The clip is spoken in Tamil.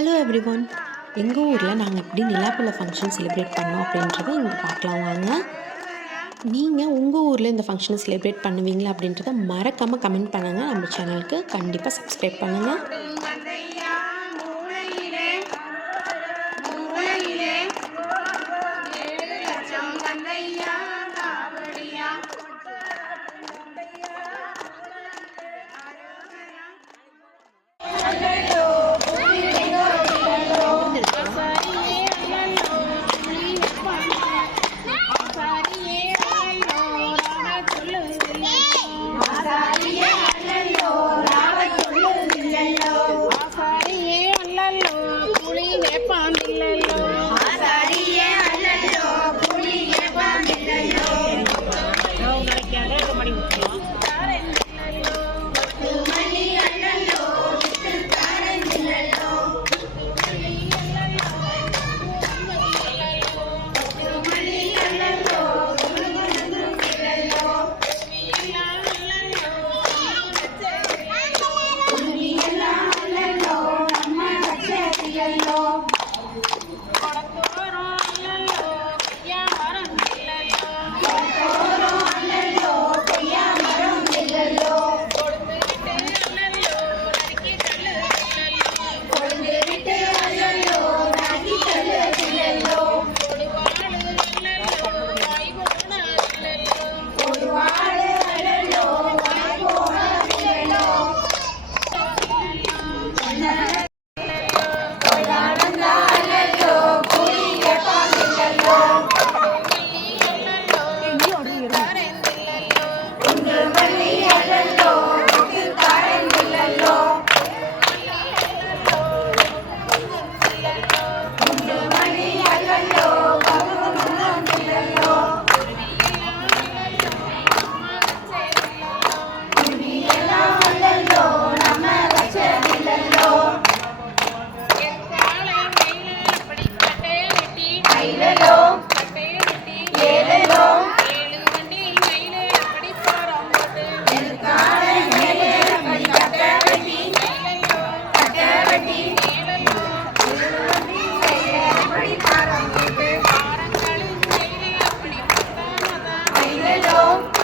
ஹலோ எவ்ரி ஒன் எங்கள் ஊரில் நாங்கள் எப்படி நிலாப்பழ ஃபங்க்ஷன் செலிப்ரேட் பண்ணோம் அப்படின்றத இங்கே பார்க்கலாம் வாங்க. நீங்கள் உங்கள் ஊரில் இந்த ஃபங்க்ஷனை செலிப்ரேட் பண்ணுவீங்களா அப்படின்றத மறக்காமல் கமெண்ட் பண்ணுங்கள் நம்ம சேனலுக்கு கண்டிப்பாக சப்ஸ்கிரைப் பண்ணுங்கள் in the.